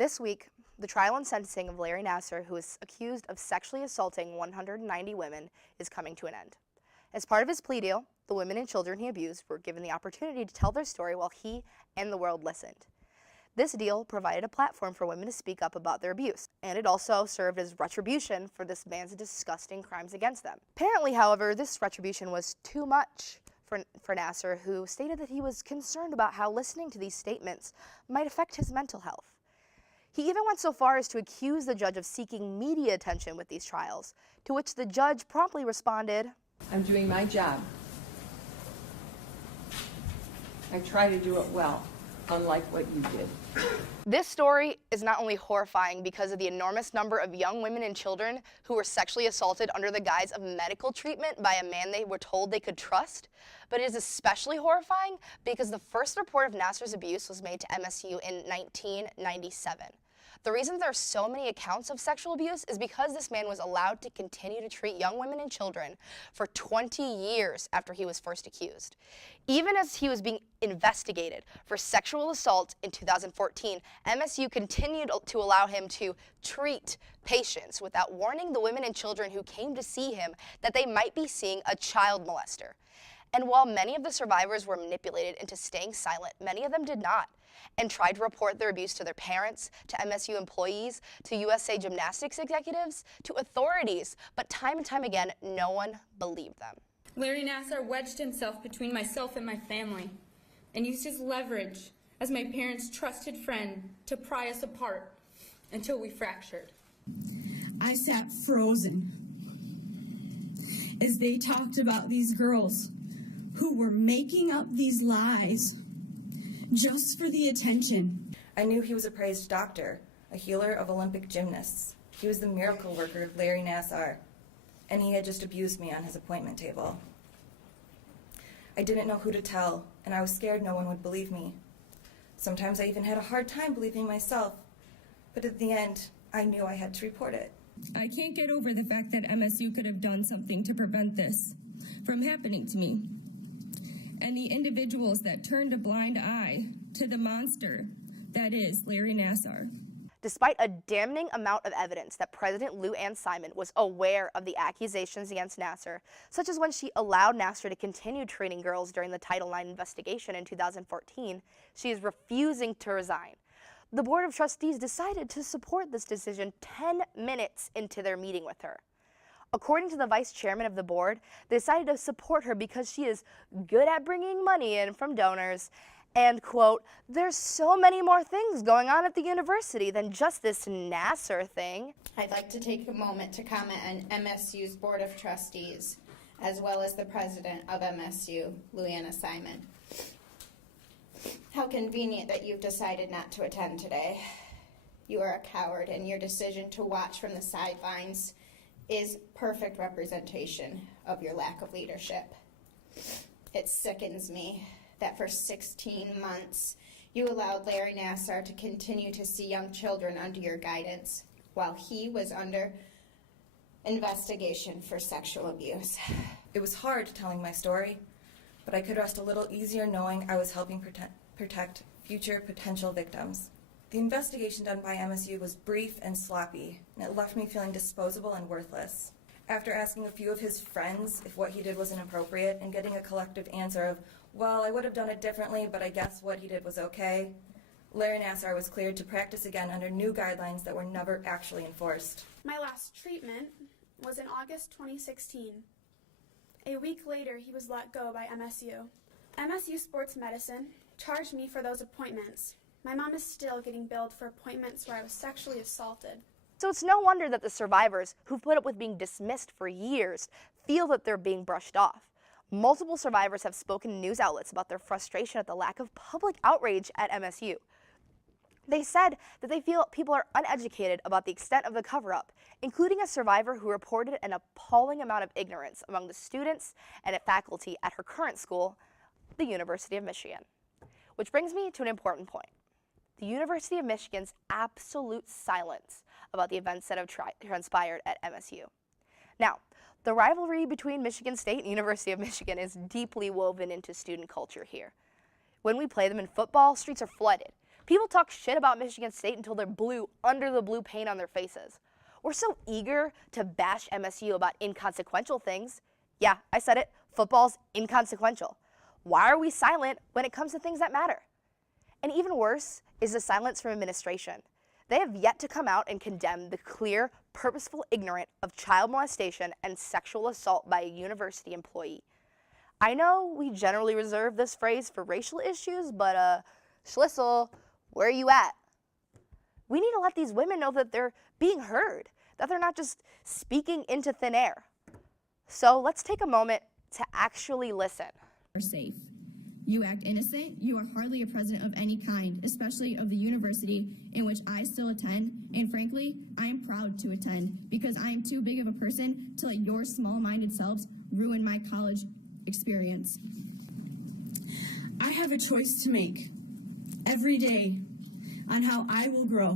This week, the trial and sentencing of Larry Nassar, who is accused of sexually assaulting 190 women, is coming to an end. As part of his plea deal, the women and children he abused were given the opportunity to tell their story while he and the world listened. This deal provided a platform for women to speak up about their abuse, and it also served as retribution for this man's disgusting crimes against them. Apparently, however, this retribution was too much for Nassar, who stated that he was concerned about how listening to these statements might affect his mental health. He even went so far as to accuse the judge of seeking media attention with these trials, to which the judge promptly responded, "I'm doing my job. I try to do it well, unlike what you did." This story is not only horrifying because of the enormous number of young women and children who were sexually assaulted under the guise of medical treatment by a man they were told they could trust, but it is especially horrifying because the first report of Nassar's abuse was made to MSU in 1997. The reason there are so many accounts of sexual abuse is because this man was allowed to continue to treat young women and children for 20 years after he was first accused. Even as he was being investigated for sexual assault in 2014, MSU continued to allow him to treat patients without warning the women and children who came to see him that they might be seeing a child molester. And while many of the survivors were manipulated into staying silent, many of them did not, and tried to report their abuse to their parents, to MSU employees, to USA Gymnastics executives, to authorities, but time and time again, no one believed them. Larry Nassar wedged himself between myself and my family and used his leverage as my parents' trusted friend to pry us apart until we fractured. I sat frozen as they talked about these girls who were making up these lies just for the attention. I knew he was a praised doctor, a healer of Olympic gymnasts. He was the miracle worker, Larry Nassar, and he had just abused me on his appointment table. I didn't know who to tell, and I was scared no one would believe me. Sometimes I even had a hard time believing myself, but at the end, I knew I had to report it. I can't get over the fact that MSU could have done something to prevent this from happening to me. And the individuals that turned a blind eye to the monster that is Larry Nassar. Despite a damning amount of evidence that President Lou Ann Simon was aware of the accusations against Nassar, such as when she allowed Nassar to continue training girls during the Title IX investigation in 2014, she is refusing to resign. The Board of Trustees decided to support this decision 10 minutes into their meeting with her. According to the vice chairman of the board, they decided to support her because she is good at bringing money in from donors and, quote, "there's so many more things going on at the university than just this Nassar thing." I'd like to take a moment to comment on MSU's Board of Trustees, as well as the president of MSU, Louanna Simon. How convenient that you've decided not to attend today. You are a coward, and your decision to watch from the sidelines is perfect representation of your lack of leadership. It sickens me that for 16 months you allowed Larry Nassar to continue to see young children under your guidance while he was under investigation for sexual abuse. It was hard telling my story, but I could rest a little easier knowing I was helping protect future potential victims. The investigation done by MSU was brief and sloppy, and it left me feeling disposable and worthless. After asking a few of his friends if what he did was inappropriate and getting a collective answer of, "well, I would have done it differently, but I guess what he did was okay," Larry Nassar was cleared to practice again under new guidelines that were never actually enforced. My last treatment was in August 2016. A week later, he was let go by MSU. MSU Sports Medicine charged me for those appointments. My mom is still getting billed for appointments where I was sexually assaulted. So it's no wonder that the survivors, who've put up with being dismissed for years, feel that they're being brushed off. Multiple survivors have spoken to news outlets about their frustration at the lack of public outrage at MSU. They said that they feel people are uneducated about the extent of the cover-up, including a survivor who reported an appalling amount of ignorance among the students and faculty at her current school, the University of Michigan. Which brings me to an important point. The University of Michigan's absolute silence about the events that have transpired at MSU. Now, the rivalry between Michigan State and University of Michigan is deeply woven into student culture here. When we play them in football, streets are flooded. People talk shit about Michigan State until they're blue under the blue paint on their faces. We're so eager to bash MSU about inconsequential things. Yeah, I said it, football's inconsequential. Why are we silent when it comes to things that matter? And even worse is the silence from administration. They have yet to come out and condemn the clear, purposeful ignorance of child molestation and sexual assault by a university employee. I know we generally reserve this phrase for racial issues, but Schlissel, where are you at? We need to let these women know that they're being heard, that they're not just speaking into thin air. So let's take a moment to actually listen. Are safe. You act innocent, you are hardly a president of any kind, especially of the university in which I still attend, and frankly, I am proud to attend because I am too big of a person to let your small-minded selves ruin my college experience. I have a choice to make every day on how I will grow.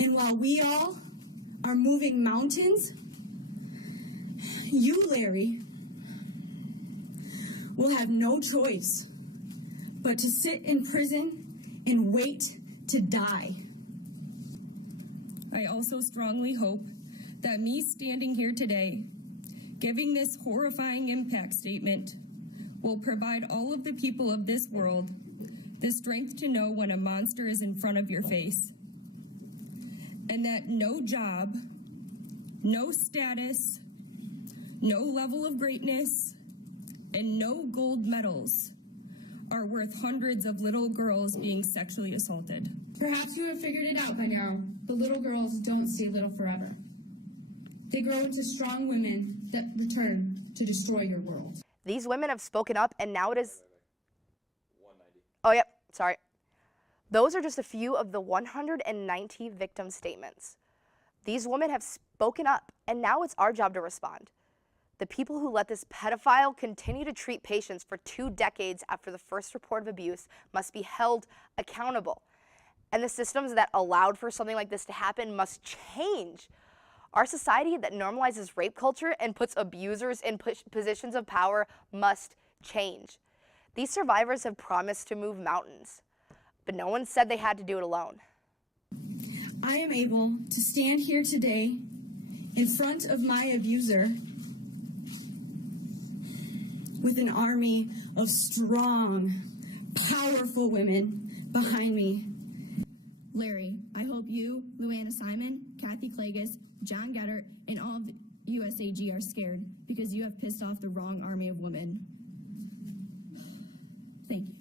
And while we all are moving mountains, you, Larry, will have no choice but to sit in prison and wait to die. I also strongly hope that me standing here today, giving this horrifying impact statement, will provide all of the people of this world the strength to know when a monster is in front of your face, and that no job, no status, no level of greatness, and no gold medals are worth hundreds of little girls being sexually assaulted. Perhaps you have figured it out by now, but little girls don't stay little forever. They grow into strong women that return to destroy your world. These women have spoken up, and now it is... Oh, yep, sorry. Those are just a few of the 190 victim statements. These women have spoken up, and now it's our job to respond. The people who let this pedophile continue to treat patients for 2 decades after the first report of abuse must be held accountable. And the systems that allowed for something like this to happen must change. Our society that normalizes rape culture and puts abusers in positions of power must change. These survivors have promised to move mountains, but no one said they had to do it alone. I am able to stand here today in front of my abuser with an army of strong, powerful women behind me. Larry, I hope you, Luanna Simon, Kathy Klages, John Gettert, and all of USAG are scared because you have pissed off the wrong army of women. Thank you.